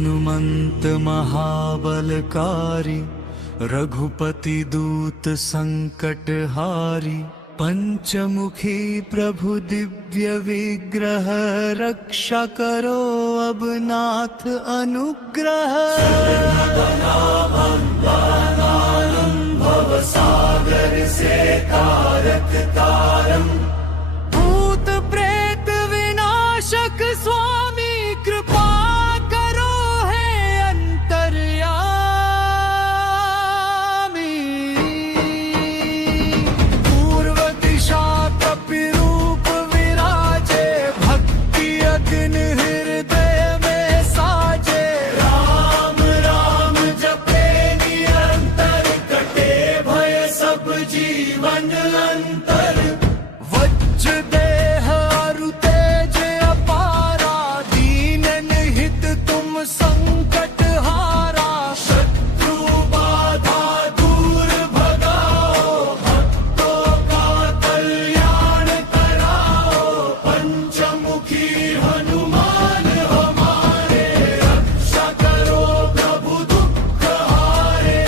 हनुमंत महाबलकारी, रघुपति दूत संकट हारी। पंचमुखी प्रभु दिव्य विग्रह, रक्षा करो अब नाथ अनुग्रह। भव सागर से तारक तारम, भूत प्रेत विनाशक स्वामी कृपा करो है अंतर्यामी। पूर्व दिशा कपिरूप विराजे, भक्ति अग्नि हृदय में साजे। राम राम जपे निरंतर, कटे भय सब जीवन अंतर। वज्र देह अरु तेज अपारा, दीनन हित तुम संकट हारा। शत्रु बाधा दूर भगाओ, भक्तों का कल्याण कराओ। पंचमुखी हनुमान हमारे, रक्षा करो प्रभु दुख हारे।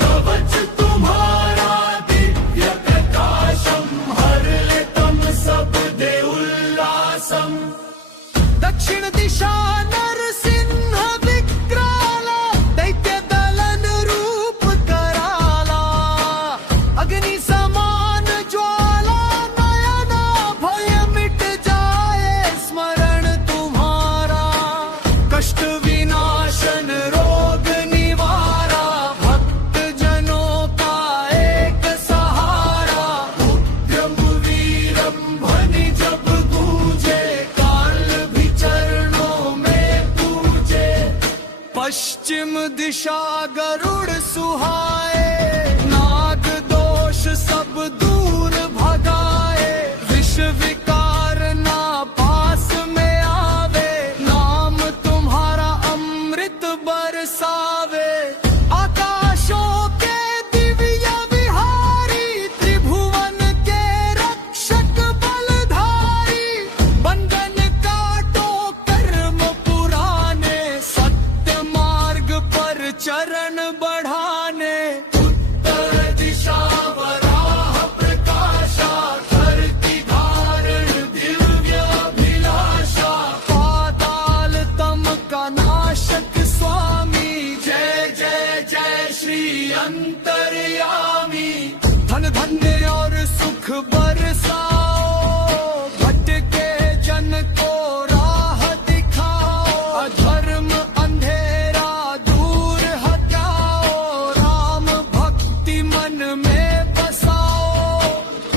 कवच तुम्हारा दिव्य प्रकाशम, हर लेतम सब दे उल्लासम। दक्षिण दिशा नरसिंह विक्राला, दैत्य दलन रूप कराला। अग्नि समान ज्वाला नयना, भय मिट जाए स्मरण तुम्हारा। कष्ट विनाशन रोग निवारा, भक्त जनों का एक सहारा। उद्यम वीरम ध्वनि जब गूंजे, काल भी चरणों में पूजे। पश्चिम दिशा गरुड़ सुहाए, नाग दोष सब दूर भगाए। विष विकार ना पास में आवे, नाम तुम्हारा अमृत बरसावे। आकाशों के दिव्य विहारी, त्रिभुवन के रक्षक बलधारी। बंधन काटो कर्म पुराने, सत्य मार्ग पर चरण बढ़ाने। उत्तर दिशा वराह प्रकाशा, धरती धारण दिव्य अभिलाषा। पाताल तम का नाशक स्वामी, जय जय जय श्री अंतर्यामी। धन धन्य और सुख बरसाओ, भटके जन को राह दिखाओ। अधर्म अंधेरा दूर हटाओ, राम भक्ति मन में बसाओ।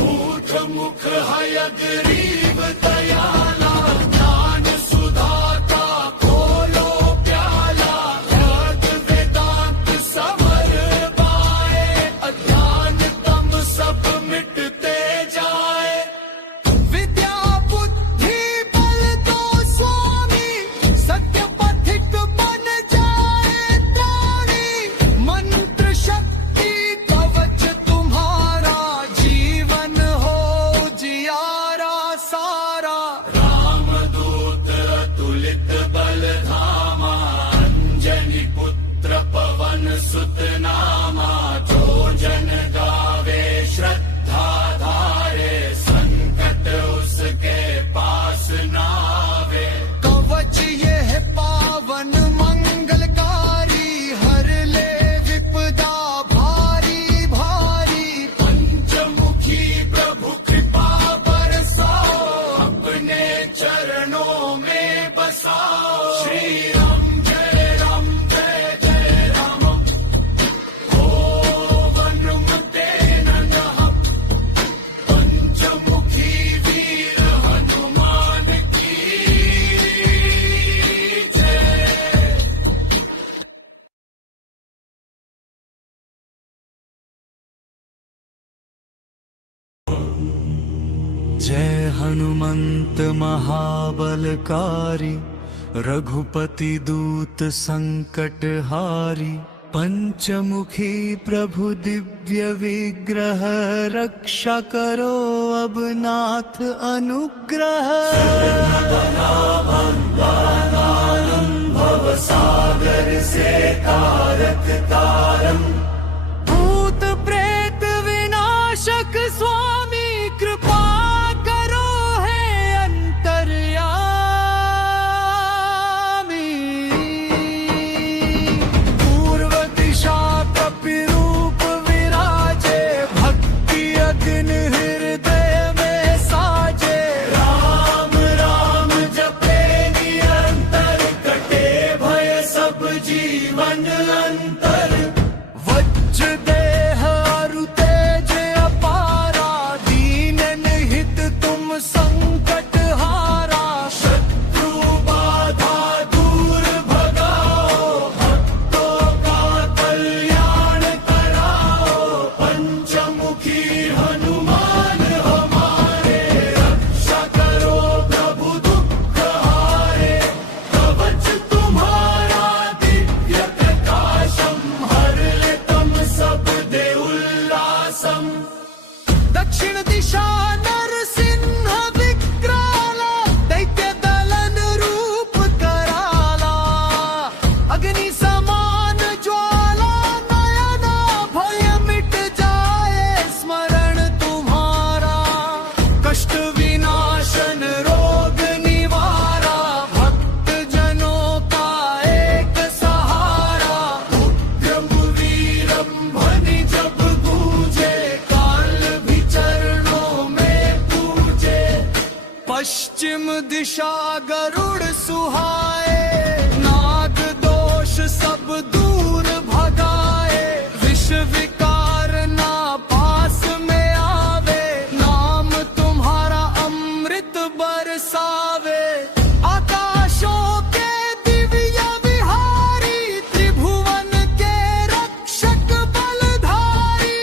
ऊठ मुख हयग्रीव दयाला, ज्ञान सुधा का खोलो प्याला। वेद वेदांत समर पाए, अज्ञान तम सब मिटते जाए। विद्या बुद्धि बल दो स्वामी, सत्य पथिक बन जाए त्राणी। मंत्र शक्ति कवच तुम्हारा, जीवन हो जियारा सारा। रामदूत अतुलित बल धामा, अंजनी पुत्र पवन सुत नामा। जो जन गावे श्रद्धा धारे, संकट उसके पास नावे। कवच ये है पावन मंगलकारी, हर ले विपदा भारी भारी। पंचमुखी प्रभु कृपा बरसाओ, अपने चरणों में बसाओ। श्री राम जय राम ओ हनुमते नमः। पंचमुखी वीर हनुमान की जय। जय हनुमंत महाबलकारी, रघुपति दूत संकट हारी। पंचमुखी प्रभु दिव्य विग्रह, रक्षा करो अब नाथ अनुग्रह। भव भवसागर से तारक तारम। भूत प्रेत विनाशक स्वामी कृपा करो है अंतर्यामी। पूर्व दिशा कपिरूप विराजे, भक्ति अग्नि हृदय में साजे। राम राम जपे निरंतर, कटे भय सब जीवन अंतर। वज्र देह अरु तेज अपारा, दीनन हित तुम संकट हारा। शत्रु बाधा दूर भगाओ, भक्तों का कल्याण कराओ। पंचमुखी हनुमान हमारे, रक्षा करो प्रभु दुख हारे। कवच तुम्हारा दिव्य प्रकाशम, हर ले तम सब दे उल्लासम। दक्षिण दिशा नरसिंह विक्राला, दैत्य दलन रूप कराला। अग्नि समान ज्वाला नयना, भय मिट जाए स्मरण तुम्हारा। कष्ट विनाशन रोग निवारा, भक्त जनों का एक सहारा। उद्यम वीरम ध्वनि जब गूंजे, काल भी चरणों में पूजे। पश्चिम दिशा गरुड़ सुहाए, नाग दोष सब दूर भगाए। विष विकार ना पास में आवे, नाम तुम्हारा अमृत बरसावे। आकाशों के दिव्य विहारी, त्रिभुवन के रक्षक बलधारी।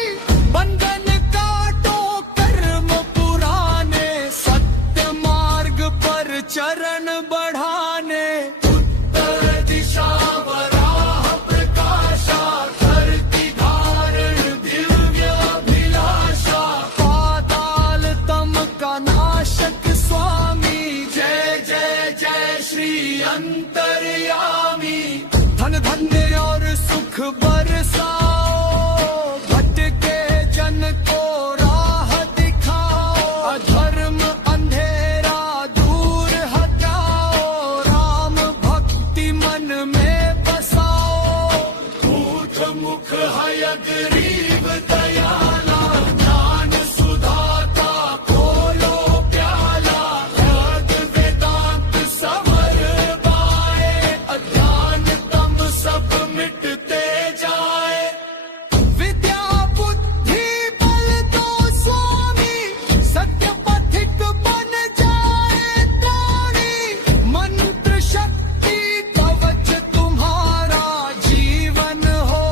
बंधन काटो कर्म पुराने, सत्य मार्ग पर चरण बढ़ाने। उत्तर दिशा वराह प्रकाशा, धरती धारण दिव्य अभिलाषा। पाताल तम का नाशक स्वामी, जय जय जय श्री अंतर्यामी। धन धन्य और सुख बरसाओ, भटके जन को राह दिखाओ। अधर्म अंधेरा दूर हटाओ, राम भक्ति मन में बसाओ। भूत मुख हयग्रीव दयाला, ज्ञान सुधा का खोलो प्याला। वेद वेदांत समर पाए, अज्ञान तम सब मिटते जाए। विद्या बुद्धि बल दो स्वामी, सत्य पथिक बन जाए त्राणी। मंत्र शक्ति कवच तुम्हारा, जीवन हो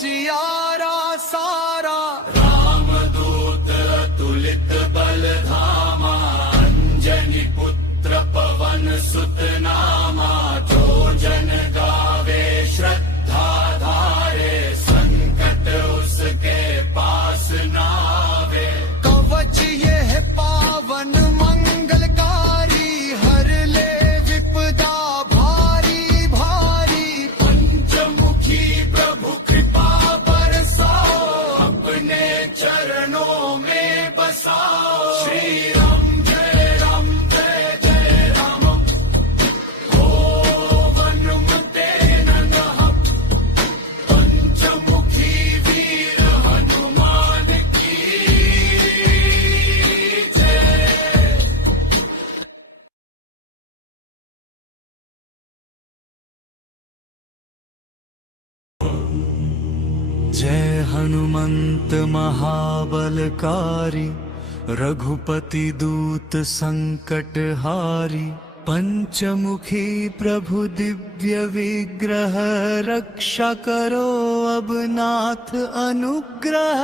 जियारा सारा। रामदूत अतुलित बल धामा, अंजनी पुत्र पवन सुत नामा। जो जन गावे श्रद्धा धारे, संकट उसके पास नावे। कवच ये है पावन मंगलकारी, हर ले विपदा भारी भारी। पंचमुखी प्रभु कृपा बरसाओ, अपने चरणों में बसाओ। श्री राम जय जय राम। ओ हनुमते नमः। पंचमुखी वीर हनुमान की जय। जय हनुमंत महाबलकारी, रघुपति दूत संकट हारी। पंचमुखी प्रभु दिव्य विग्रह, रक्षा करो अब नाथ अनुग्रह।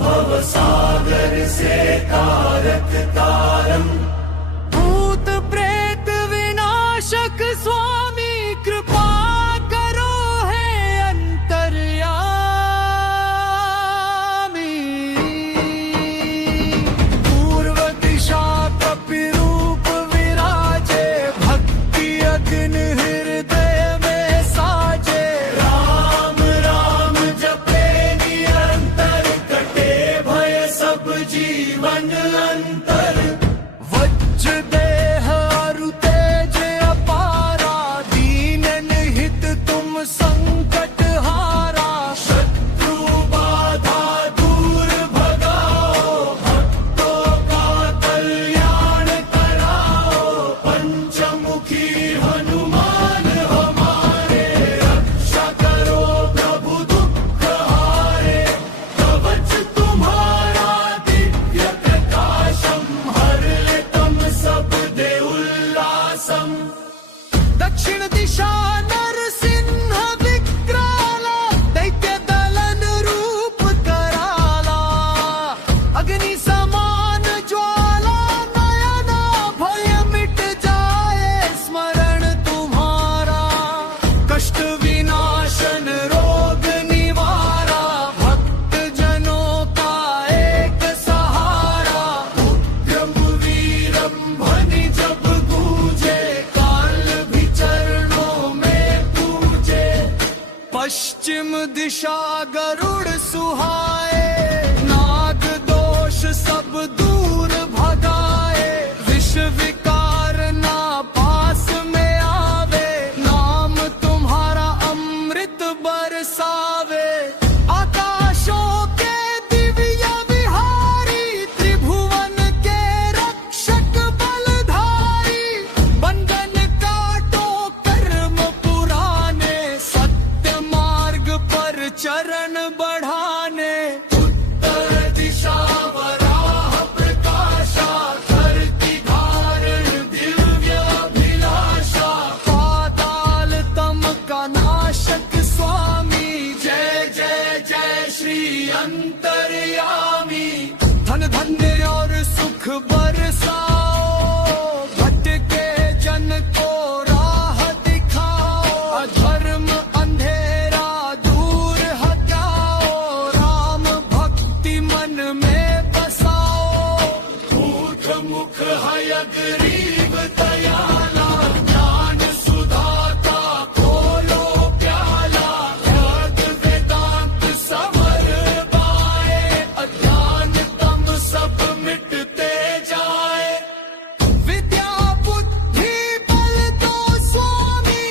भवसागर से तारक तारम। भूत प्रेत विनाशक स्वामी कृपा करो है अंतर्यामी। पूर्व दिशा कपिरूप विराजे, पश्चिम दिशा गरुड़ सुहाए, नाग दोष सब दूर भगाए, विष विकार ना पास में आवे, नाम तुम्हारा अमृत बरसावे। आकाशों के दिव्य विहारी, त्रिभुवन के रक्षक बलधारी, बंधन काटो कर्म पुराने, सत्य मार्ग पर चरण बढ़ाने। उत्तर दिशा वराह प्रकाशा, धरती धारण दिव्य अभिलाषा, पाताल तम का नाशक स्वामी, जय जय जय श्री अंतर्यामी। धन धन्य और सुख बरसाओ, भटके जन को राह दिखाओ, अधर्म अंधेरा दूर हटाओ, राम भक्ति मन में बसाओ। भूत मुख हयग्रीव दयाला, ज्ञान सुधा का खोलो प्याला, वेद वेदांत समर पाए, अज्ञान तम सब मिटते जाए। विद्या बुद्धि बल दो स्वामी,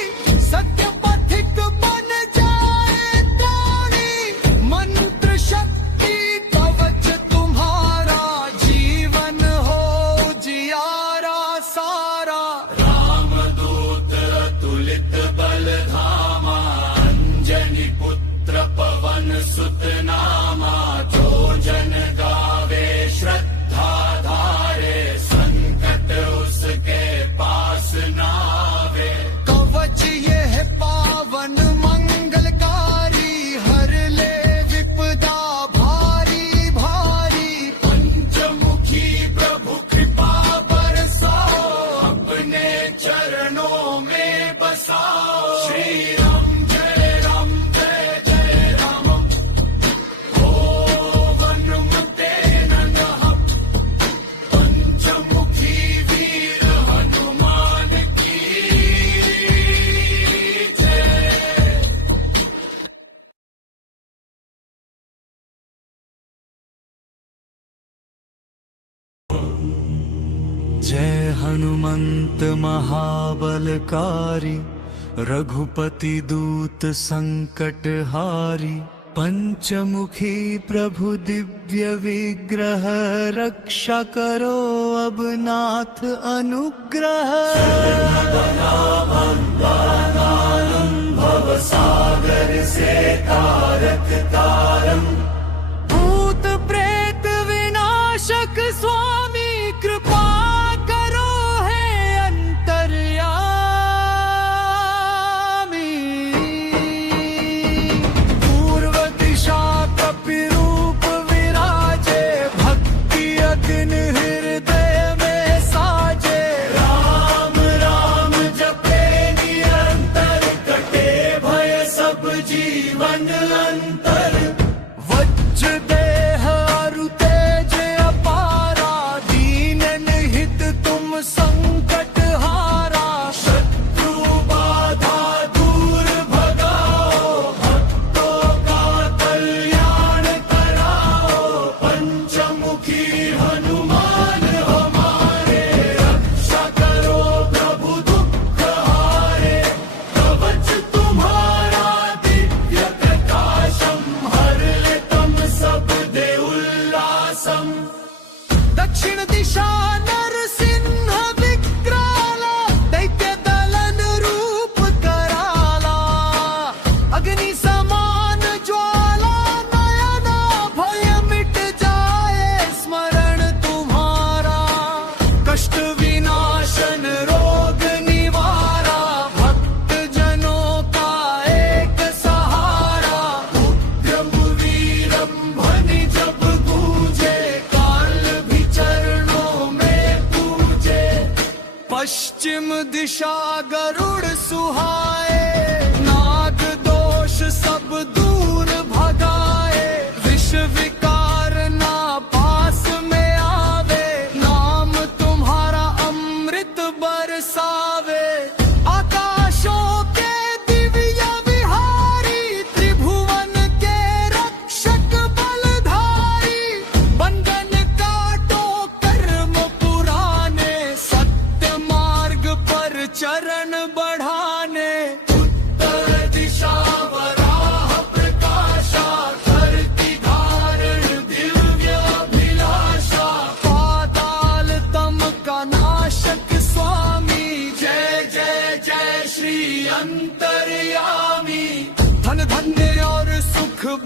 सत्य पथिक बन जाए त्राणी, मंत्र शक्ति कवच तुम्हारा, जीवन हो जियारा सारा। रामदूत अतुलित बल धामा, अंजनी पुत्र पवन सुत नामा, जो जन गावे श्रद्धा धारे, संकट उसके पास नावे। कवच ये है पावन मंगलकारी, हर ले विपदा भारी भारी, पंचमुखी प्रभु कृपा बरसाओ, अपने चरणों में बसाओ। श्री राम जय जय राम, ओ वनुमते नमः। पंचमुखी वीर हनुमान की जय। जय हनुमंत महाबलकारी, रघुपति दूत संकट हारी, पंचमुखी प्रभु दिव्य विग्रह, रक्षा करो अब नाथ अनुग्रह। भव सागर से तारक तारम, भूत प्रेत विनाशक स्वामी, कृपा करो है अंतर्यामी। पूर्व दिशा कपिरूप विराजे, भक्ति अग्नि हृदय में साजे, राम राम जपे निरंतर, कटे भय सब जीवन अंतर। वज्र देह अरु तेज अपारा, दीनन हित तुम संकट हारा, शत्रु बाधा दूर भगाओ, भक्तों का कल्याण कराओ। पंचमुखी हनुमान हमारे, रक्षा करो प्रभु दुख हारे, कवच तुम्हारा दिव्य प्रकाशम, हर ले तम सब दे उल्लासम। दक्षिण दिशा नरसिंह विक्राला, दैत्य दलन रूप कराला, अग्नि समान ज्वाला नयना, भय मिट जाए स्मरण तुम्हारा, कष्ट विनाशन रोग निवारा, भक्त जनों का एक सहारा। उग्रम वीरम ध्वनि जब गूंजे, काल भी चरणों में पूजे। पश्चिम दिशा गरुड़ सुहाए, नाग दोष सब दूर भगाए, विष विकार ना पास में आवे, नाम तुम्हारा अमृत बरसावे। आकाशों के दिव्य विहारी,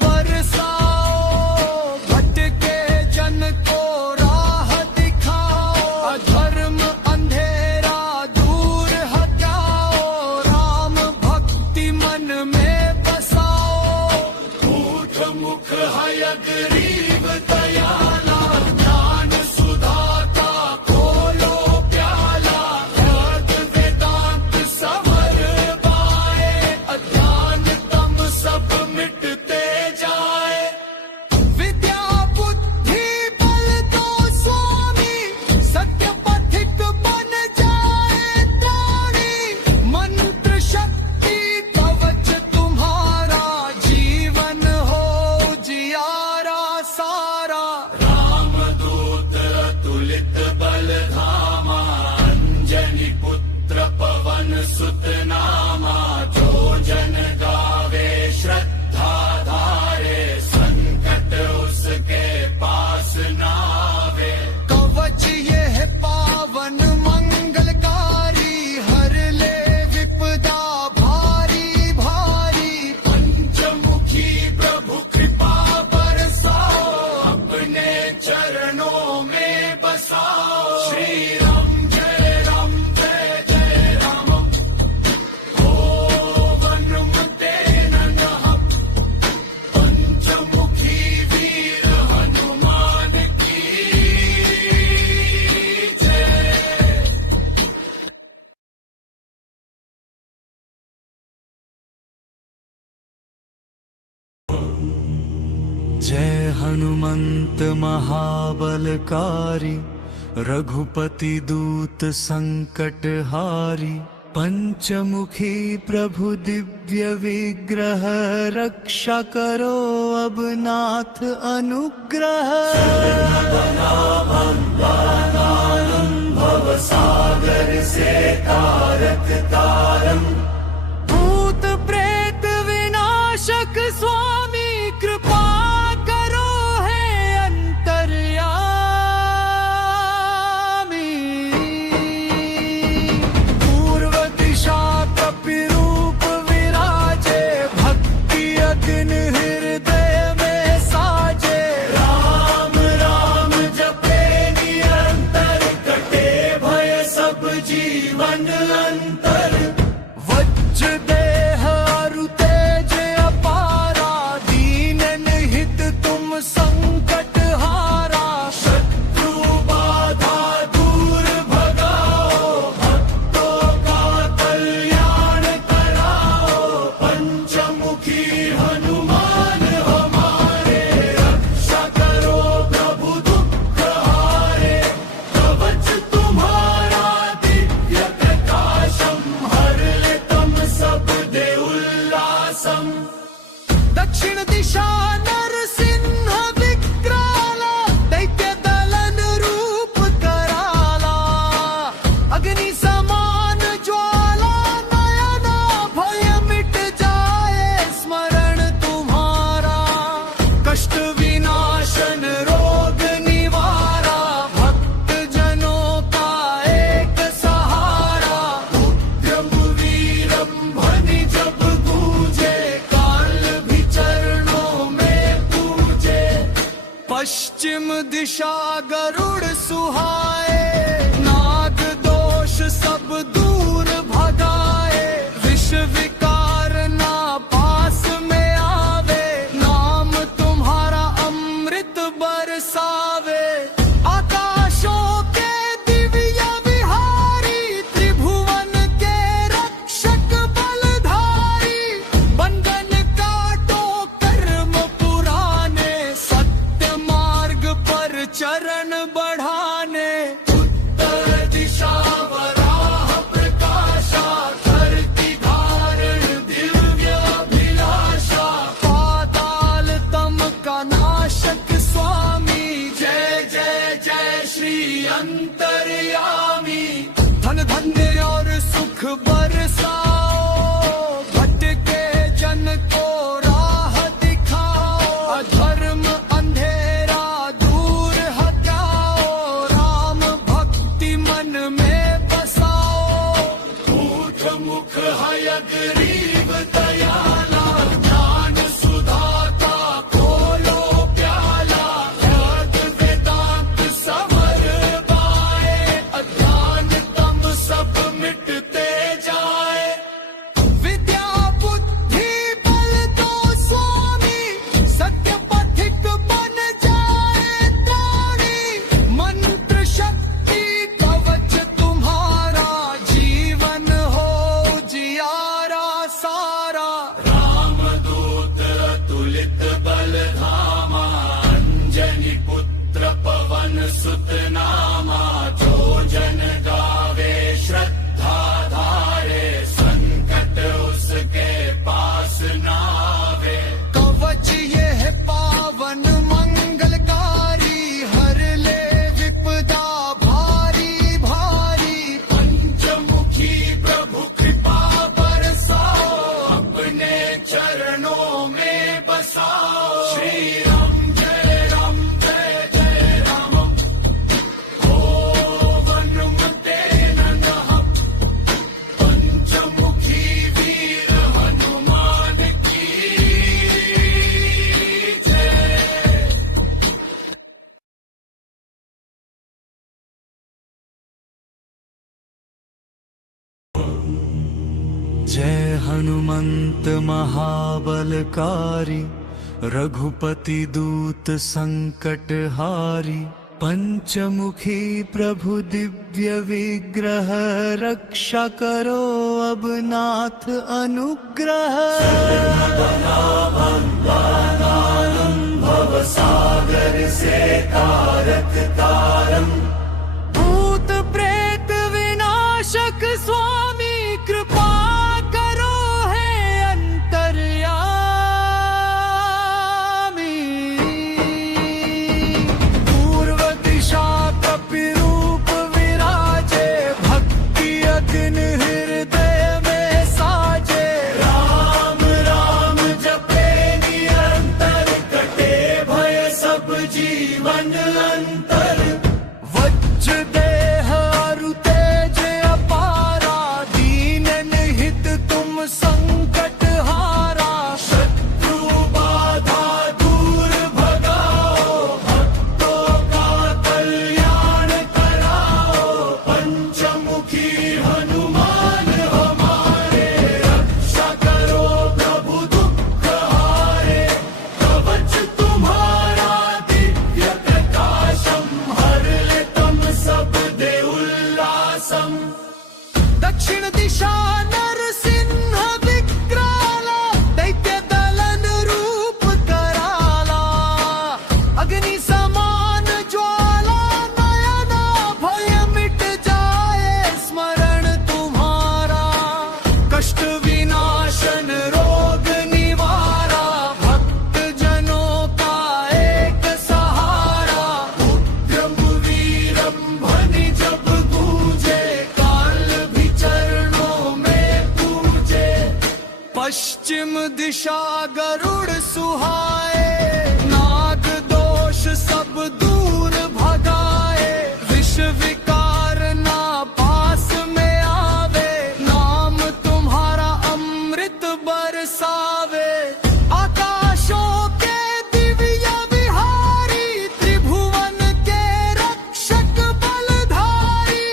बरसाओ, भटके जन को राह दिखाओ, अधर्म अंधेरा दूर हटाओ, राम भक्ति मन में बसाओ। मूढ़ मुख है गरीब दयाला, ज्ञान सुधा का खोलो प्याला, वेद वेदांत समर पाए, अज्ञान तम सब मिटते जाए। विद्या बुद्धि बल दो स्वामी, सत्य पथिक बन जाए त्राणी, मंत्र शक्ति कवच तुम्हारा, जीवन हो जियारा सारा। रामदूत अतुलित बल धामा, अंजनी पुत्र पवन सुत नामा, जो जन गावे श्रद्धा धारे, संकट उसके पास नावे। कवच ये है पावन मंगलकारी, हर ले विपदा भारी भारी, पंचमुखी प्रभु कृपा बरसाओ, अपने चरणों में बसाओ। श्री राम जय जय राम, ओ वनुमते ननः, पंचमुखी वीर हनुमान की जय। जय हनुमंत महाबलकारी, रघुपति दूत संकट हारी, पंचमुखी प्रभु दिव्य विग्रह, रक्षा करो अब नाथ अनुग्रह। भव सागर से तारक तारम, भूत प्रेत विनाशक स्वामी, कृपा करो है अंतर्यामी। पूर्व दिशा कपिरूप विराजे, भक्ति अग्नि हृदय में साजे। राम राम जपे निरंतर, कटे भय सब जीवन अंतर। वज्र देह अरु तेज अपारा, दीन निहित तुम संकट हारा। शत्रु बाधा दूर भगाओ, भक्तों का कल्याण कराओ। पंचमुखी हनुमान हमारे, रक्षा करो प्रभु दुख हारे। कवच तुम्हारा दिव्य प्रकाशम, हर ले तम सब दे उल्लासम। दक्षिण दिशा नरसिंह विक्राला, दैत्य दलन रूप कराला। अग्नि समान ज्वाला नयना, भय मिट जाए स्मरण तुम्हारा। कष्ट विनाशन रोग निवारा, भक्त जनों का एक सहारा। उद्यम वीरम ध्वनि जब गूंजे, काल भी चरणों में पूजे। पश्चिम दिशा गरुड़ सुहाए, नाग दोष सब दूर भगाए। विष विकार ना पास में आवे, नाम तुम्हारा अमृत बरसावे। आकाशों के दिव्य विहारी, त्रिभुवन के रक्षक बलधारी। बंधन काटो कर्म पुराने, सत्य मार्ग पर चरण बढ़ाने। उत्तर दिशा वराह प्रकाशा, धरती धारण दिव्य अभिलाषा। पाताल तम का नाशक स्वामी, जय जय जय श्री अंतर्यामी। धन धन्य और सुख बरसाओ, भटके जन को राह दिखाओ। अधर्म अंधेरा दूर हटाओ, राम भक्ति मन में बसाओ। मूढ़ मुख है गरीब दयाला, ज्ञान सुधा का हनुमंत महाबलकारी, रघुपति दूत संकट हारी। पंचमुखी प्रभु दिव्य विग्रह, रक्षा करो अब नाथ अनुग्रह। भव सागर से तारक तारम, भूत प्रेत विनाशक स्वामी कृपा करो है अंतर्यामी। पूर्व दिशा कपिरूप विराजे, भक्ति अग्नि हृदय में साजे। राम राम जपे निरंतर, कटे भय सब जीवन अंतर। वज्र देह अरु तेज अपारा, दीनन हित तुम संकट हारा। शत्रु बाधा दूर भगाओ, भक्तों का कल्याण कराओ। पंचमुखी हनुमान हमारे, रक्षा करो प्रभु दुख हारे। कवच तुम्हारा दिव्य प्रकाशम, हर ले तम सब दे उल्लासम। दक्षिण दिशा नरसिंह विक्राला, दैत्य दलन रूप कराला। अग्नि समान ज्वाला नयना, भय मिट जाए स्मरण तुम्हारा। कष्ट विनाशन रोग निवारा, भक्त जनों का एक सहारा। उद्यम वीरम ध्वनि जब गूंजे, काल भी चरणों में पूजे। पश्चिम दिशा गरुड़ सुहाए, नाग दोष सब दूर भगाए। विष विकार ना पास में आवे, नाम तुम्हारा अमृत बरसावे। आकाशों के दिव्य विहारी, त्रिभुवन के रक्षक बलधारी।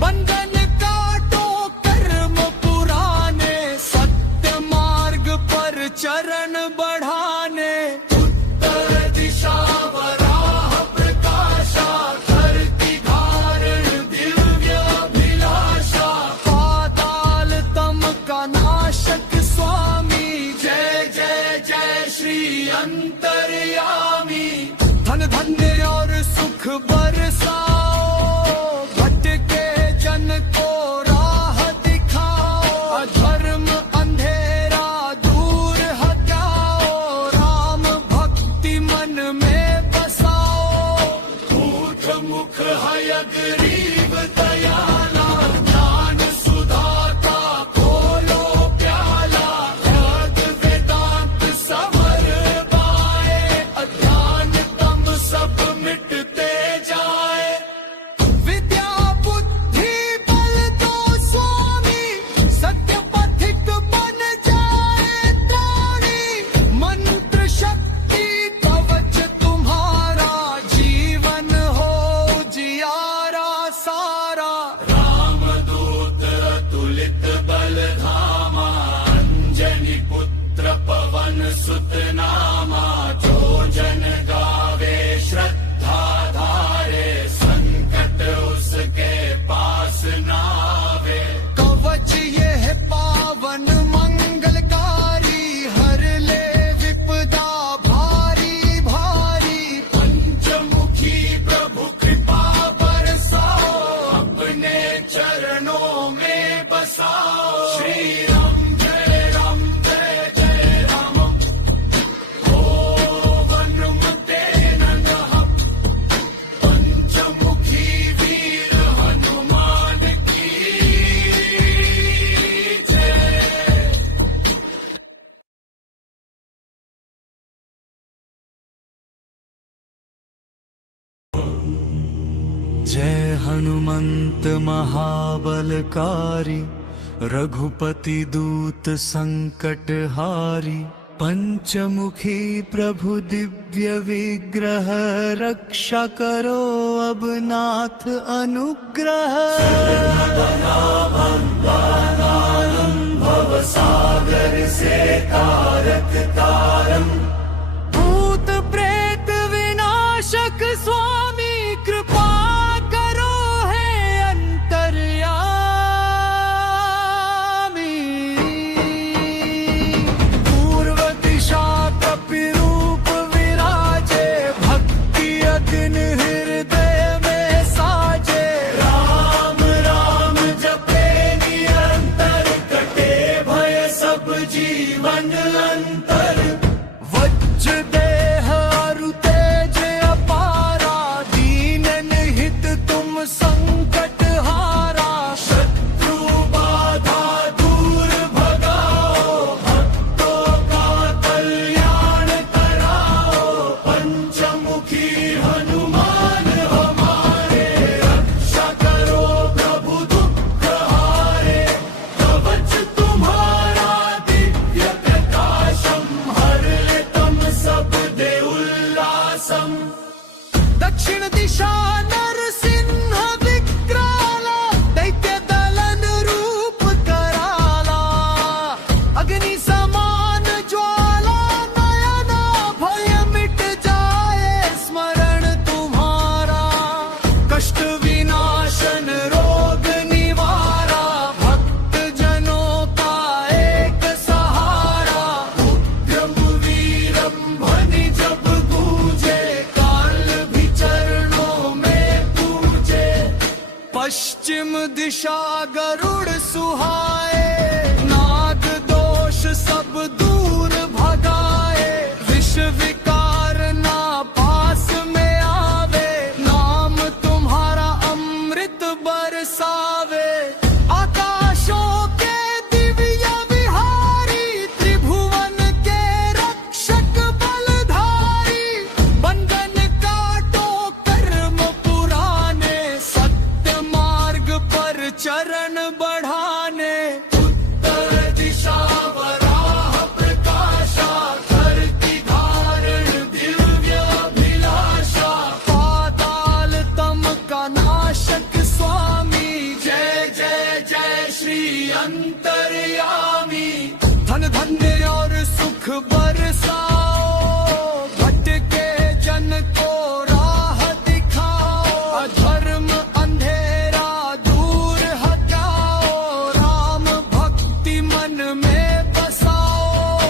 बंधन काटो कर्म पुराने, सत्य मार्ग पर चरण बढ़ाने। उत्तर दिशा वराह प्रकाशा, धरती धारण दिव्य अभिलाषा। पाताल तम का नाशक स्वामी, जय जय जय श्री अंतर्यामी। धन धन्य और सुख बरसाओ, भटके जन को राह दिखाओ। अधर्म अंधेरा दूर हटाओ, राम भक्ति मन में बसाओ। ऊठ मुख हयग्रीव दयाला, ज्ञान सुधा का खोलो प्याला। वेद वेदांत समर पाए, अज्ञान तम सब मिटते जाए। विद्या बुद्धि बल दो स्वामी, सत्य पथिक बन जाए त्राणी। मंत्र शक्ति कवच तुम्हारा, जीवन हो जियारा सारा। रामदूत अतुलित बल धामा, अंजनी पुत्र पवन सुत नामा। जो जन गावे श्रद्धा धारे, संकट उसके पास नावे। कवच ये है पावन मंगलकारी, हर ले विपदा भारी भारी। पंचमुखी प्रभु कृपा बरसाओ, अपने चरणों में बसाओ। श्री राम जय जय राम। ओ हनुमते नमः। पंचमुखी वीर हनुमान की जय। जय हनुमंत महाबलकारी, रघुपति दूत संकट हारी। पंचमुखी प्रभु दिव्य विग्रह, रक्षा करो अब नाथ अनुग्रह। भव भवसागर से तारक तारम। भूत प्रेत विनाशक स्वामी कृपा करो है अंतर्यामी। पूर्व दिशा कपिरूप विराजे, भक्ति अग्नि हृदय में साजे। राम राम जपे निरंतर, कटे भय सब जीवन अंतर। वज्र देह अरु तेज अपारा, दीनन हित तुम संकट हारा। शत्रु बाधा दूर भगाओ, भक्तों का कल्याण कराओ। पंचमुखी हनुमान हमारे, रक्षा करो प्रभु दुख हारे। कवच तुम्हारा दिव्य प्रकाशम, हर ले तम सब दे उल्लासम। दक्षिण दिशा नरसिंह विक्राला, दैत्य दलन रूप कराला। अग्नि समान ज्वाला नयना, भय मिट जाए स्मरण तुम्हारा। कष्ट विनाशन रोग निवारा, भक्त जनों का एक सहारा। उद्यम वीरम ध्वनि जब गूंजे, काल भी चरणों में पूजे। पश्चिम दिशा गरुड़ सुहाए, नाग दोष सब दूर भगाए। विष विकार ना पास में आवे, नाम तुम्हारा अमृत बरसावे। आकाशों के दिव्य विहारी, त्रिभुवन के रक्षक बलधारी। बंधन काटो कर्म पुराने, सत्य मार्ग पर चरण बढ़ाने। उत्तर दिशा वराह प्रकाशा, धरती धारण दिव्य अभिलाषा। पाताल तम का नाशक स्वामी, जय जय जय श्री अंतर्यामी। धन धन्य और सुख बरसाओ, भटके जन को राह दिखाओ। अधर्म अंधेरा दूर हटाओ, राम भक्ति मन में बसाओ।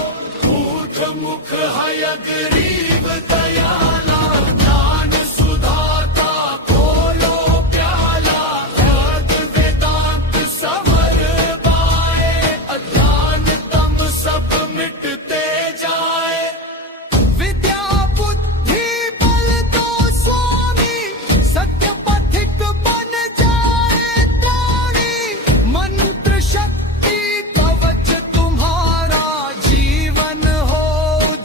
भूत मुख हयग्रीव दयाला, ज्ञान सुधा का खोलो प्याला। वेद वेदांत समर पाए, अज्ञान तम सब मिटते जाए। विद्या बुद्धि बल दो स्वामी, सत्य पथिक बन जाए त्राणी। मंत्र शक्ति कवच तुम्हारा, जीवन हो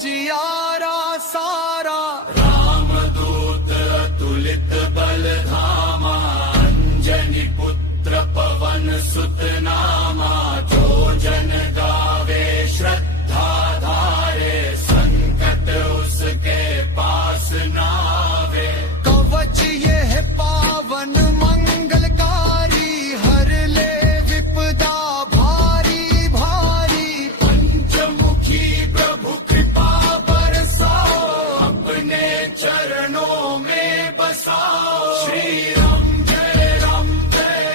जियारा सारा। रामदूत अतुलित बल धामा, अंजनी पुत्र पवन सुत नामा। जो जन गावे श्रद्धा धारे, संकट उसके पास नावे। कवच ये है पावन मंगलकारी, हर ले विपदा भारी भारी। पंचमुखी प्रभु कृपा बरसाओ, अपने चरणों में बसाओ। श्री राम जय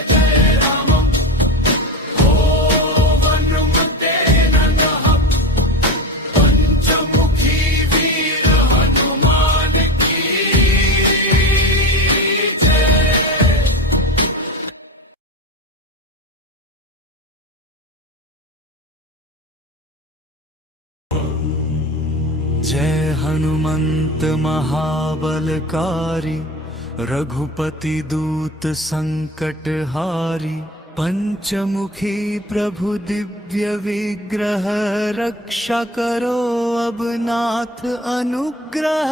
जय राम। ओ वनुमते नमः, पंचमुखी वीर हनुमान की जय। जय हनुमंत महाबलकारी, रघुपति दूत संकट हारी। पंचमुखी प्रभु दिव्य विग्रह, रक्षा करो अब नाथ अनुग्रह।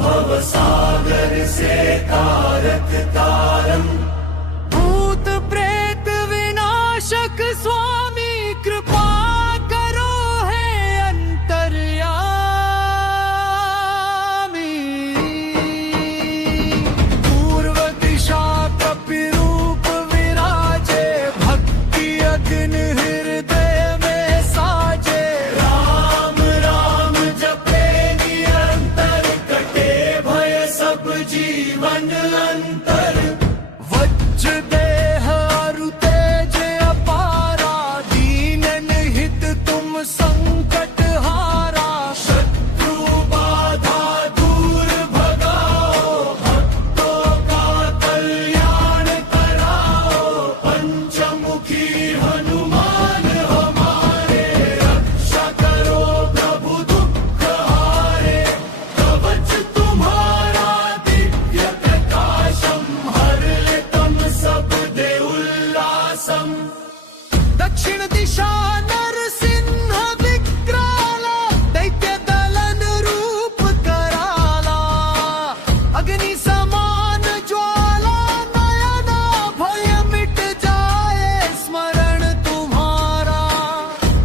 भवसागर से तारक तारम। भूत प्रेत विनाशक स्वामी कृपा करो है अंतर्यामी। पूर्व दिशा कपिरूप विराजे, संकट हारा, शत्रु बाधा दूर भगाओ, भक्तों का कल्याण कराओ। पंचमुखी हनुमान हमारे, रक्षा करो प्रभु दुख हारे। कवच तुम्हारा दिव्य प्रकाशम, हर ले तम सब दे उल्लासम। दक्षिण दिशा नरसिंह विक्राला, दैत्य दलन रूप कराला। अग्नि समान ज्वाला नयना, भय मिट जाए स्मरण तुम्हारा।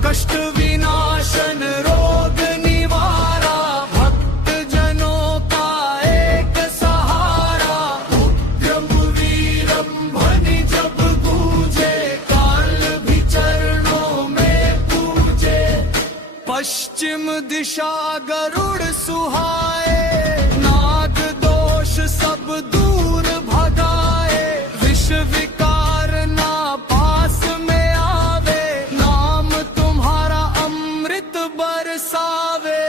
कष्ट विनाशन रोग निवारा, भक्त जनों का एक सहारा। उग्रम वीरम ध्वनि जब गूंजे, काल भी चरणों में पूजे। पश्चिम दिशा गरुड़ सुहाए, नाग दोष सब दूर भगाए। विष विकार ना पास में आवे, नाम तुम्हारा अमृत बरसावे।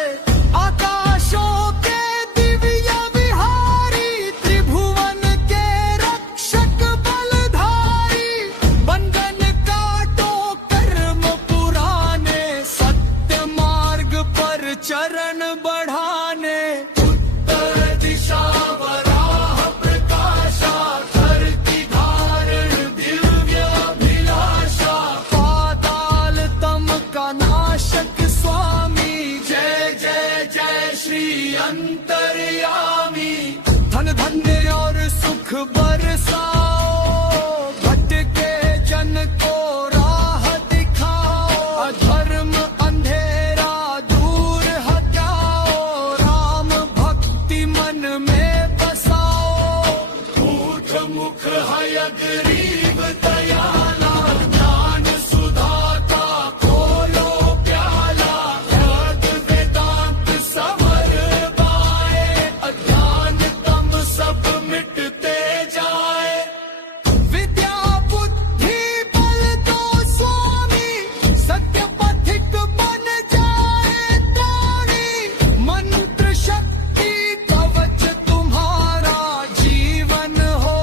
आकाशों के दिव्य विहारी, त्रिभुवन के रक्षक बलधारी। बंधन काटो कर्म पुराने, सत्य मार्ग पर चरण बढ़ाने। उत्तर दिशा वराह प्रकाशा, धरती धारण दिव्य अभिलाषा। पाताल तम का नाशक स्वामी, जय जय जय श्री अंतर्यामी। धन धन्य और सुख बरसाओ, भटके जन को राह दिखाओ। अधर्म अंधेरा दूर हटाओ, राम भक्ति मन में बसाओ। ऊठ मुख हयग्रीव दयाला, ज्ञान सुधा का खोलो प्याला। वेद वेदांत समर पाए, अज्ञान तम सब मिटते जाए। विद्या बुद्धि बल दो स्वामी, सत्य पथिक बन जाए त्राणी। मंत्र शक्ति कवच तुम्हारा, जीवन हो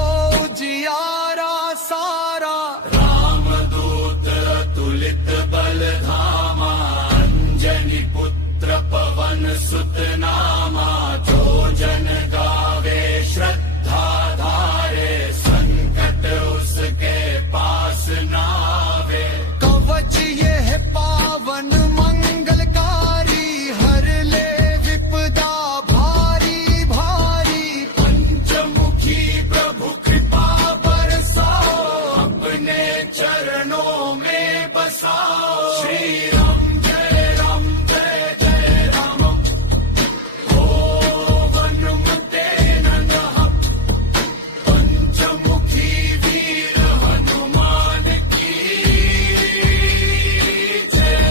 जियारा सारा। रामदूत अतुलित बल धामा, अंजनी पुत्र पवन सुत नामा। जो जन गावे श्रद्धा धारे, संकट उसके पास नावे। कवच ये है पावन मंगलकारी, हर ले विपदा भारी भारी। पंचमुखी प्रभु कृपा बरसाओ, अपने चरणों में बसाओ। श्री राम जय राम, ओ वनुमते नमः। पंचमुखी वीर हनुमान की जय।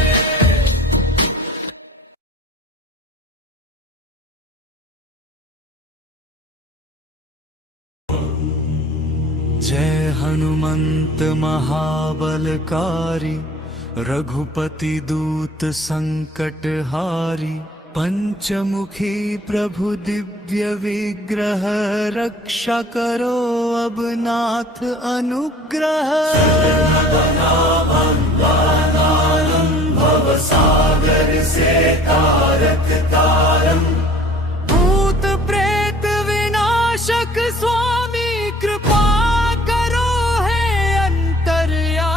जय हनुमंत महाबलकारी, रघुपति दूत संकट हारी। पंचमुखी प्रभु दिव्य विग्रह, रक्षा करो अब नाथ अनुग्रह। भव सागर से तारक तारम, भूत प्रेत विनाशक स्वामी। कृपा करो है अंतर्यामी।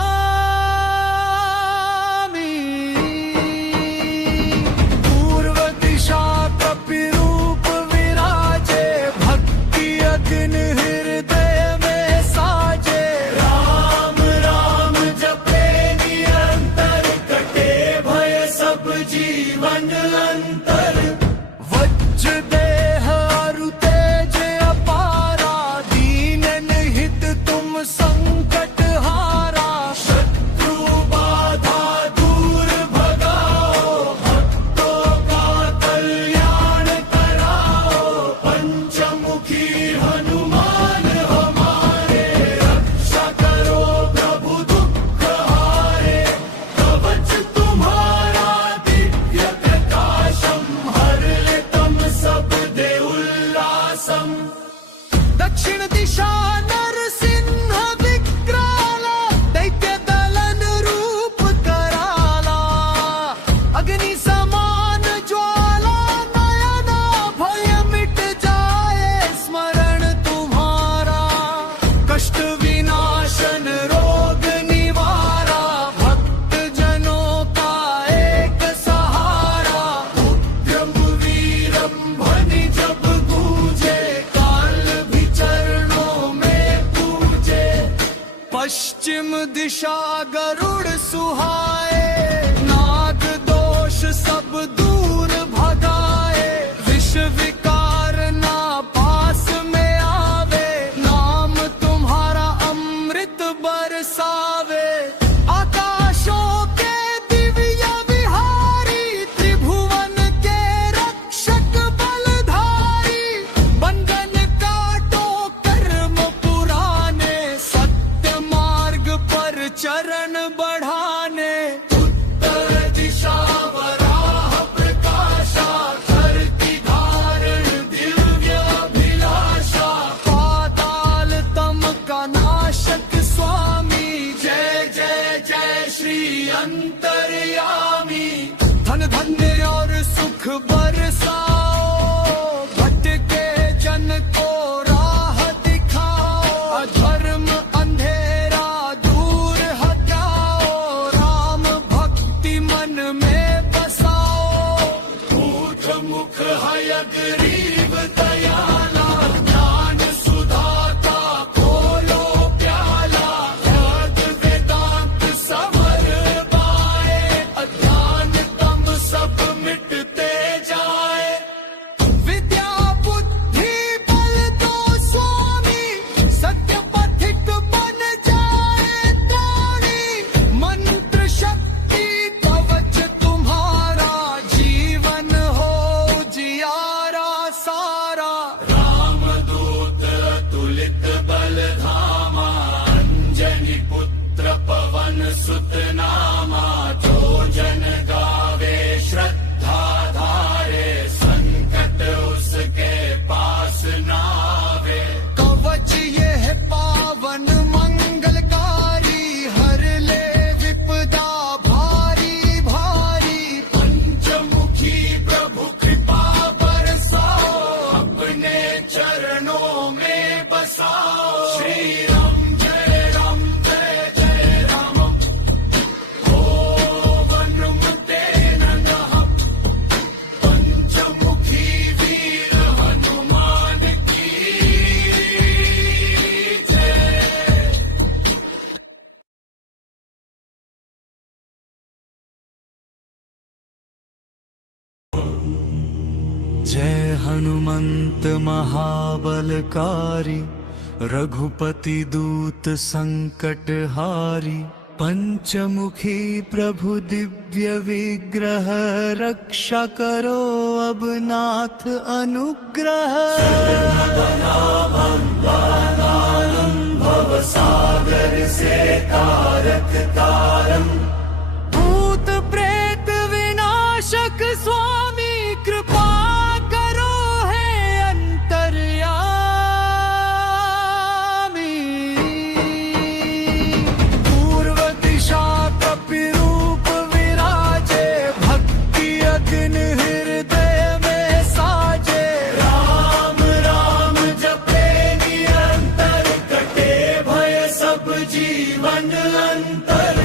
पूर्व दिशा कपिरूप विराजे, भक्ति अग्नि हृदय में साजे। राम राम जपे निरंतर, कटे भय सब जीवन अंतर। दिशा गरुड़ सुहाए, नाग दोष सब दूर भगाए, विष विकार ना पास में आवे, नाम तुम्हारा अमृत बरसावे। आकाशों के दिव्य विहारी, त्रिभुवन के रक्षक बलधारी, बंधन काटो कर्म पुराने, सत्य मार्ग पर चरण बढ़ाने। उत्तर दिशा वराह प्रकाशा, धरती धारण दिव्य अभिलाषा, पाताल तम का नाशक स्वामी, जय जय जय श्री अंतर्यामी। धन धन्य और सुख बरसाओ, भटके जन को राह दिखाओ, अधर्म अंधेरा दूर हटाओ, राम भक्ति मन में बसाओ। ऊठ मुख हयग्रीव दयाला, ज्ञान सुधा का खोलो प्याला, वेद वेदांत समर पाए, अज्ञान तम सब मिटते जाए। विद्या बुद्धि बल दो स्वामी, सत्य पथिक बन जाए त्राणी, मंत्र शक्ति कवच तुम्हारा, जीवन हो जियारा सारा। रामदूत अतुलित बल धामा, अंजनी पुत्र पवन सुत नामा, जो जन गावे श्रद्धा धारे, संकट उसके पास नावे। कवच ये है पावन मंगलकारी, हर ले विपदा भारी भारी, पंचमुखी प्रभु कृपा बरसाओ, अपने चरणों में बसाओ। श्री राम जय राम, ओ वनुमते नमः। पंचमुखी वीर हनुमान की जय। जय हनुमंत महाबलकारी, रघुपति दूत संकट हारी, पंचमुखी प्रभु दिव्य विग्रह, रक्षा करो अब नाथ अनुग्रह। भव सागर से तारक तारम, भूत प्रेत विनाशक स्वामी, कृपा करो है अंतर्यामी। पूर्व दिशा कपिरूप विराजे, भक्ति अग्नि हृदय में साजे, राम राम जपे निरंतर, कटे भय सब जीवन अंतर।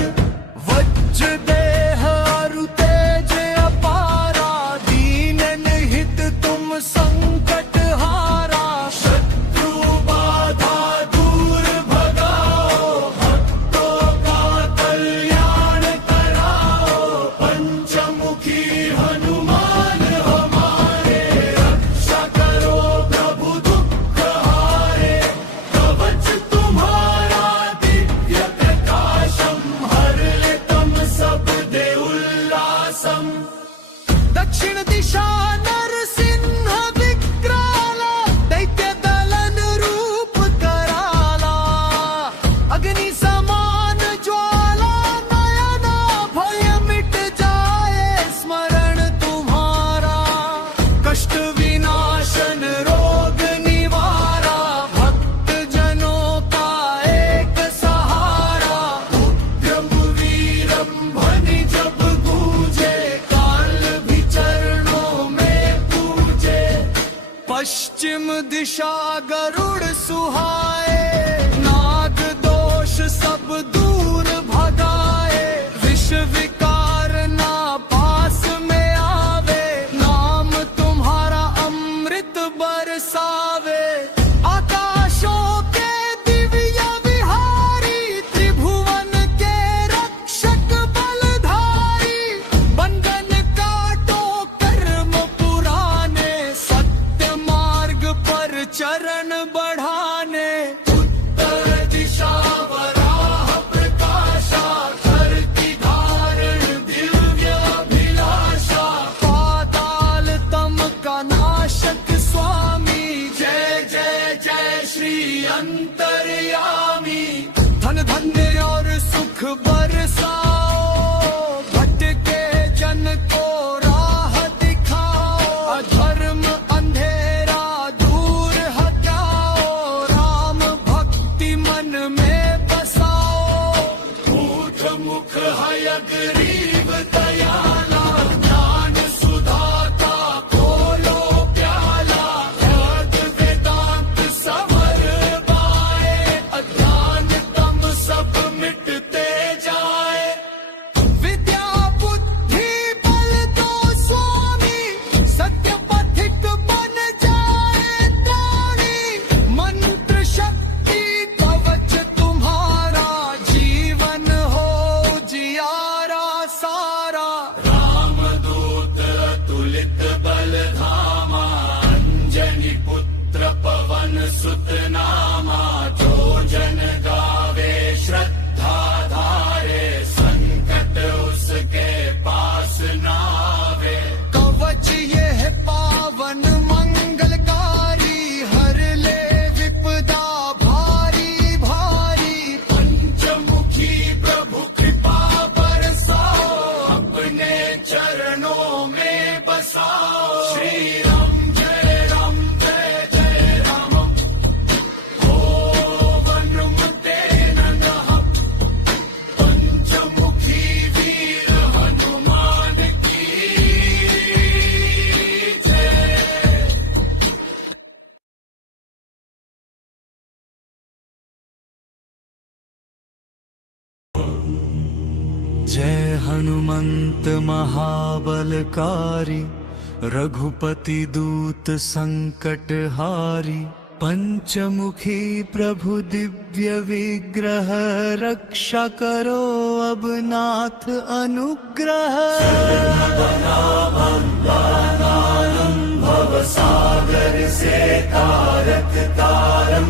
वज्र देह अरु तेज अपारा, दीनन हित तुम संकट हारा, शत्रु बाधा दूर भगाओ, भक्तों का कल्याण कराओ। पंचमुखी हनुमान हमारे, रक्षा करो प्रभु दुख हारे, कवच तुम्हारा दिव्य प्रकाशम, हर ले तम सब दे उल्लासम। दक्षिण दिशा नरसिंह विक्राला, दैत्य दलन रूप कराला, अग्नि समान ज्वाला नयना, भय मिट जाए स्मरण तुम्हारा। कष्ट विनाशन रोग निवारा, भक्त जनों का एक सहारा। उद्यम वीरम ध्वनि जब गूंजे, काल भी चरणों में पूजे। पश्चिम दिशा गरुड़ सुहाए, नाग दोष सब दूर भगाए, विष विकार ना पास में आवे, नाम तुम्हारा अमृत बरसावे। आकाशों के दिव्य विहारी, त्रिभुवन के अंतर्यामी। धन धन्य और सुख बरसाओ, भटके जन को राह दिखाओ। अधर्म अंधेरा दूर हटाओ, राम भक्ति मन में बसाओ। ऊठ मुख है गरीब दयाला, ज्ञान सुधा का खोलो प्याला। वेद वेदांत समर पाए, अज्ञान तम सब मिटते जाए। विद्या बुद्धि बल दो स्वामी, सत्य पथिक बन जाए त्राणी। मंत्र शक्ति कवच तुम्हारा, जीवन हो जियारा सारा। रामदूत अतुलित बल धामा, अंजनी पुत्र पवन सुत नामा। जो जन गावे श्रद्धा धारे, संकट उसके पास नावे। कवच ये है पावन मंगलकारी, हर ले विपदा भारी भारी। पंचमुखी प्रभु कृपा बरसाओ, अपने चरणों में बसाओ। श्री राम जय राम, ओ वनुमते नमः। पंचमुखी वीर हनुमान की जय। जय हनुमंत महाबलकारी, रघुपति दूत संकट हारी। पंचमुखी प्रभु दिव्य विग्रह, रक्षा करो अब नाथ अनुग्रह। भव सागर से तारक तारम,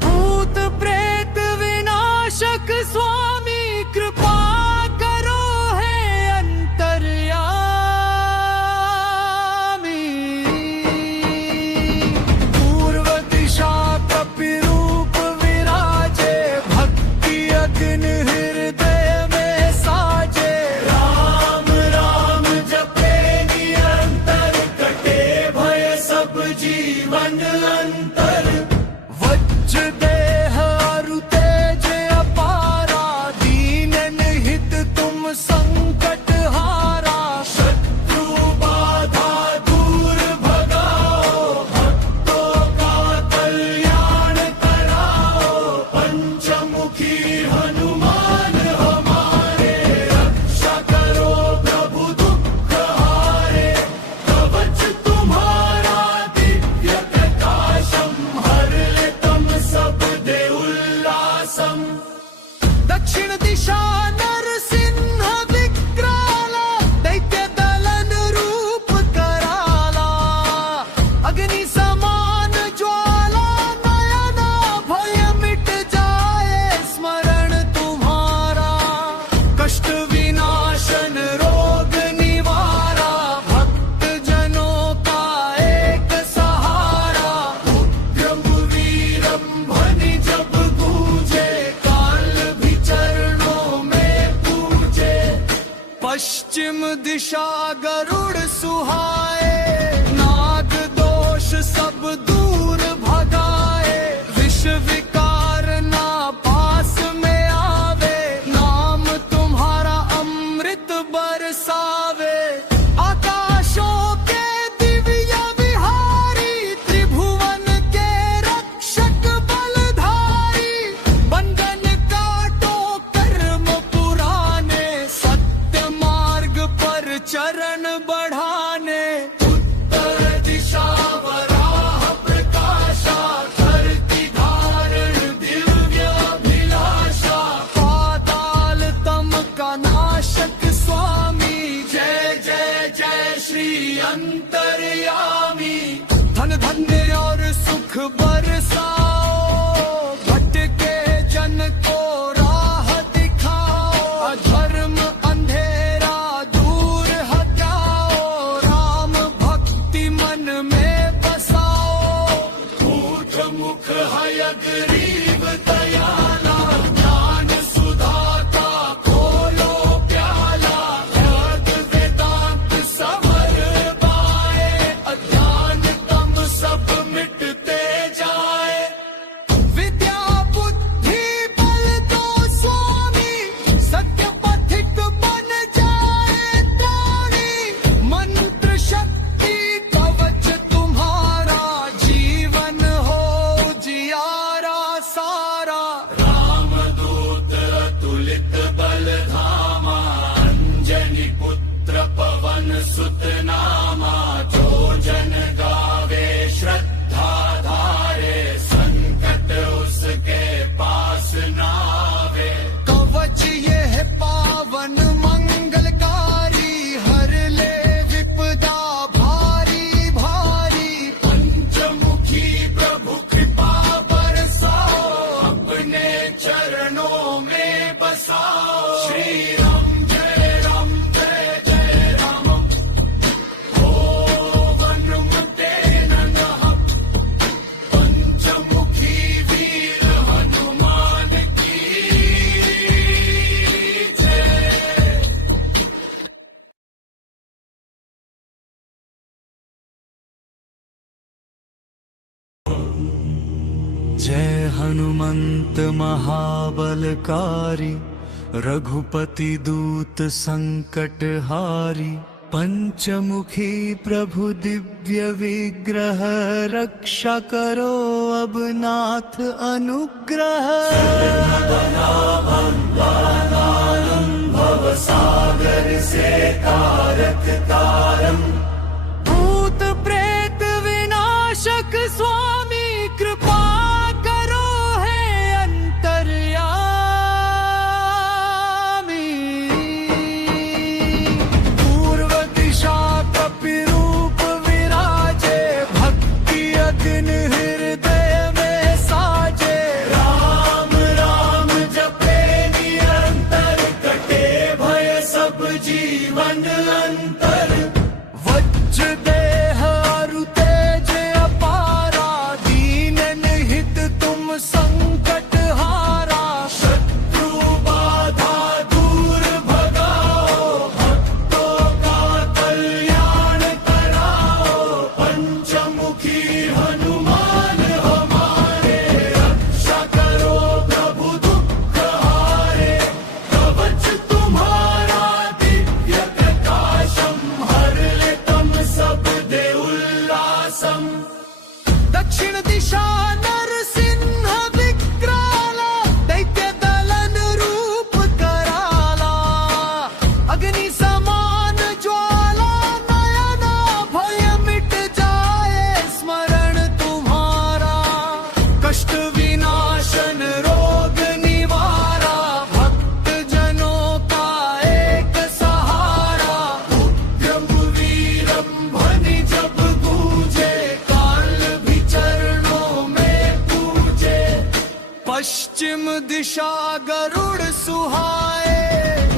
भूत प्रेत विनाशक स्वामी। कृपा करो है अंतर्यामी। पूर्व दिशा कपिरूप विराजे, भक्ति अग्नि हृदय में साजे। राम राम जपे निरंतर, कटे भय सब जीवन अंतर। वज्र देह अरु तेज अपारा, दीनन हित तुम संकट हारा। शत्रु बाधा दूर भगाओ, भक्तों का कल्याण कराओ। पंचमुखी हनुमान हमारे, रक्षा करो प्रभु दुख हारे। कवच तुम्हारा दिव्य प्रकाशम, हर ले तम सब दे उल्लासम। दक्षिण दिशा नरसिंह विक्राला, दैत्य दलन रूप कराला। अग्नि समान ज्वाला नयना, भय मिट जाए स्मरण तुम्हारा। कष्ट विनाशन रोग निवारा, भक्त जनों का एक सहारा। उद्यम वीरम ध्वनि जब गूंजे, काल भी चरणों में पूजे। पश्चिम दिशा गरुड़ सुहाए, नाग दोष सब दूर भगाए। विष विकार ना पास में आवे, नाम तुम्हारा अमृत बरसावे। आकाशों के दिव्य विहारी, त्रिभुवन के रक्षक बलधारी। बंधन काटो कर्म पुराने, सत्य मार्ग पर चरण बढ़ाने। उत्तर दिशा वराह प्रकाशा, धरती धारण दिव्य अभिलाषा। पाताल तम का नाशक स्वामी, जय जय जय श्री अंतर्यामी। धन धन्य और सुख बरसाओ, भटके जन को राह दिखाओ। अधर्म अंधेरा दूर हटाओ, राम भक्ति मन में बसाओ। ऊठ मुख है सुतनामा जो जन गावे श्रद्धा धारे संकट उसके पास नावे। कवच ये है पावन मंगलकारी हर ले विपदा भारी भारी। पंचमुखी प्रभु कृपा बरसाओ अपने चरणों में बसाओ। श्री राम जय राम जय जय राम हो वनुमते नमः। पंचमुखी वीर हनुमान की जय। जय हनुमंत महाबलकारी रघुपति दूत संकट हारी। पंचमुखी प्रभु दिव्य विग्रह रक्षा करो अब नाथ अनुग्रह। भव सागर से तारक तारम भूत प्रेत विनाशक स्वामी कृपा करो है अंतर्यामी। पूर्व दिशा कपिरूप विराजे भक्ति अग्नि हृदय में साजे। राम राम जपे निरंतर कटे भय सब जीवन अंतर। वज्र देह अरु तेज अपारा दीनन हित तुम संकट हारा। शत्रु बाधा दूर भगाओ भक्तों का कल्याण कराओ। पंचमुखी हनुमान हमारे रक्षा करो प्रभु दुख हारे। कवच तुम्हारा दिव्य प्रकाशम हर ले तम सब दे उल्लासम। दक्षिण दिशा नरसिंह विक्राला दैत्य दलन रूप कराला। अग्नि समान ज्वाला नयना भय मिट जाए स्मरण तुम्हारा। कष्ट विनाशन रोग निवारा भक्त जनों का एक सहारा। उद्यम वीरम ध्वनि जब गूंजे काल भी चरणों में पूजे। पश्चिम दिशा गरुड़ सुहाए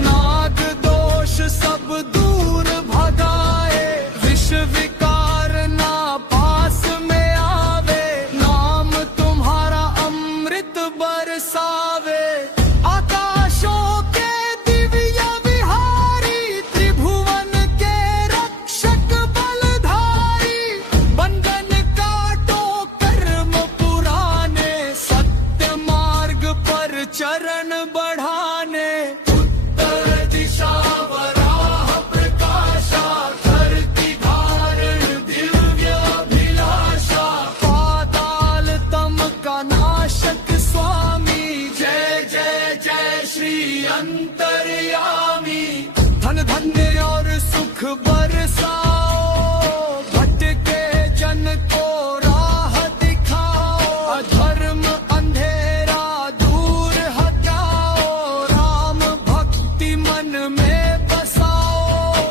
नाग दोष सब दूर भगाए। विष विकार ना पास में आवे नाम तुम्हारा अमृत बरसावे। आकाशों के दिव्य विहारी त्रिभुवन के रक्षक बलधारी। बंधन काटो कर्म पुराने सत्य मार्ग पर चरण बढ़ाने। उत्तर दिशा वराह प्रकाशा धरती धारण दिव्य अभिलाषा। पाताल तम का नाशक स्वामी जय जय जय श्री अंतर्यामी। धन धन्य और सुख बरसाओ भटके जन को राह दिखाओ। अधर्म अंधेरा दूर हटाओ राम भक्ति मन में बसाओ।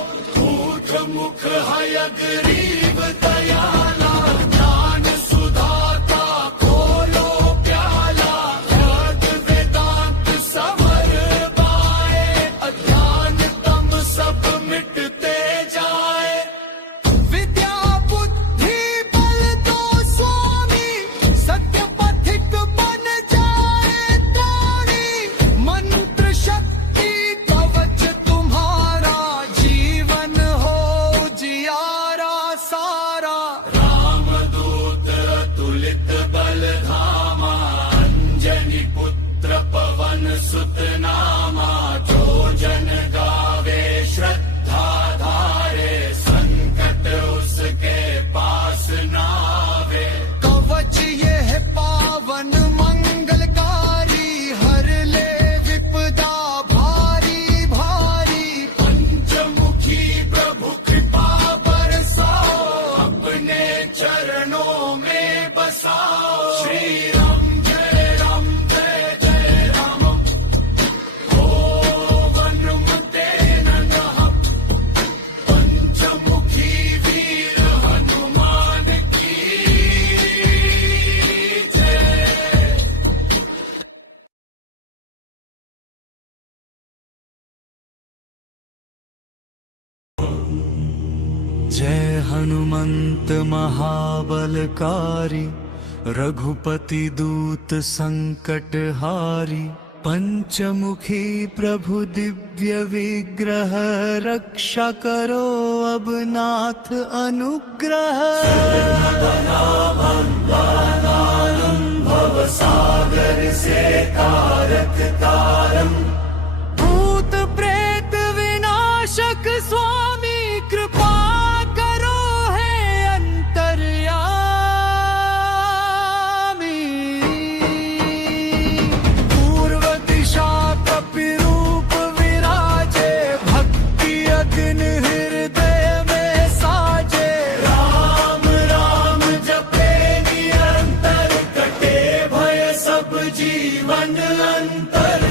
ऊठ मुख हयग्रीव दयाला ज्ञान सुधा का खोलो प्याला। वेद वेदांत समर पाए अज्ञान तम सब मिटते जाए। विद्या बुद्धि बल दो स्वामी सत्य पथिक बन जाए त्राणी। मंत्र शक्ति कवच तुम्हारा जीवन हो जियारा जय हनुमंत महाबलकारी, रघुपति दूत संकट हारी। पंचमुखी प्रभु दिव्य विग्रह, रक्षा करो अब नाथ अनुग्रह। भव सागर से तारक तारम, भूत प्रेत विनाशक स्वामी, कृपा करो है अंतर्यामी। पूर्व दिशा कपिरूप विराजे, भक्ति अग्नि हृदय में साजे। राम राम जपे निरंतर, कटे भय सब जीवन अंतर।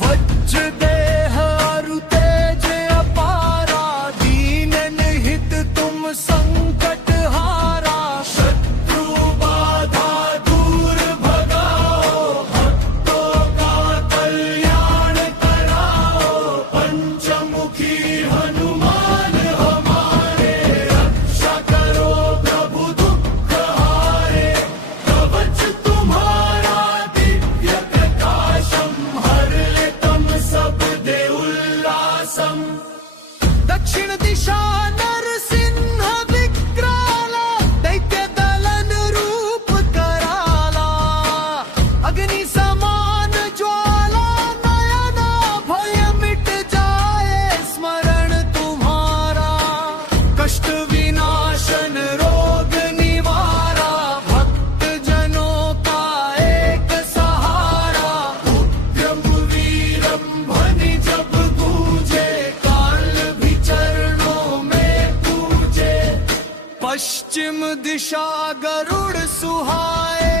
वज्र देह अरु तेज अपारा, दीनन हित तुम संकट हारा। शत्रु बाधा दूर भगाओ, भक्तों का कल्याण कराओ। पंचमुखी हनुमान हमारे, रक्षा करो प्रभु दुख हारे। कवच तुम्हारा दिव्य प्रकाशम, हर ले तम सब दे उल्लासम। दक्षिण दिशा नरसिंह विक्राला, दैत्य दलन रूप कराला। अग्नि समान ज्वाला नयना, भय मिट जाए स्मरण तुम्हारा। कष्ट विनाशन रोग निवारा, भक्त जनों का एक सहारा। उद्यम वीरम ध्वनि जब गूंजे, काल भी चरणों में पूजे। पश्चिम दिशा गरुड़ सुहाए,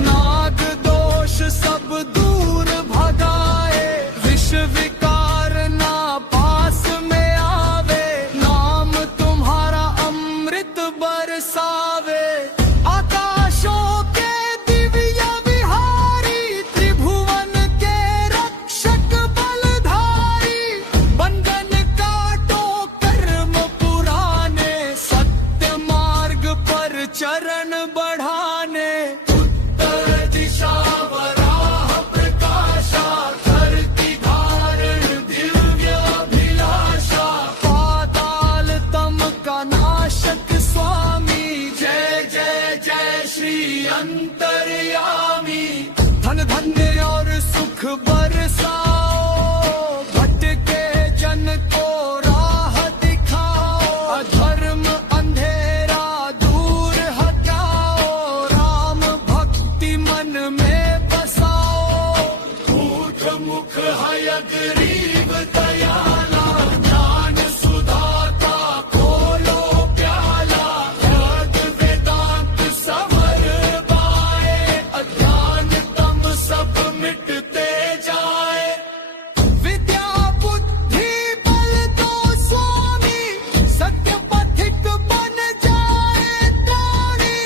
नाग दोष सब दूर भगाए। विष विकार ना पास में आवे, नाम तुम्हारा अमृत बरसावे। आकाशों के दिव्य विहारी, त्रिभुवन के रक्षक बलधारी। बंधन काटो कर्म पुराने, सत्य मार्ग पर चरण बढ़ाने। उत्तर दिशा वराह प्रकाशा, धरती धारण दिव्य अभिलाषा। पाताल तम का नाशक स्वामी, जय जय जय श्री अंतर्यामी। धन धन्य और सुख बरसाओ, भटके जन को राह दिखाओ। अधर्म अंधेरा दूर हटाओ, राम भक्ति मन में बसाओ। कूट मुख हयग्रीव दयाला, ज्ञान सुधा का खोलो प्याला। वेद वेदांत समर पाए, अज्ञान तम सब मिटते जाए। विद्या बुद्धि बल दो स्वामी, सत्य पथिक बन जाए त्राणी।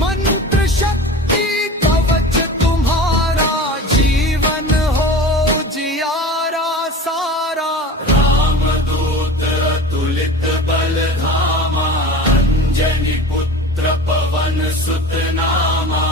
मंत्र शक्ति कवच तुम्हारा, जीवन हो जियारा सारा। रामदूत अतुलित बल धामा, अंजनी पुत्र पवन सुत नामा।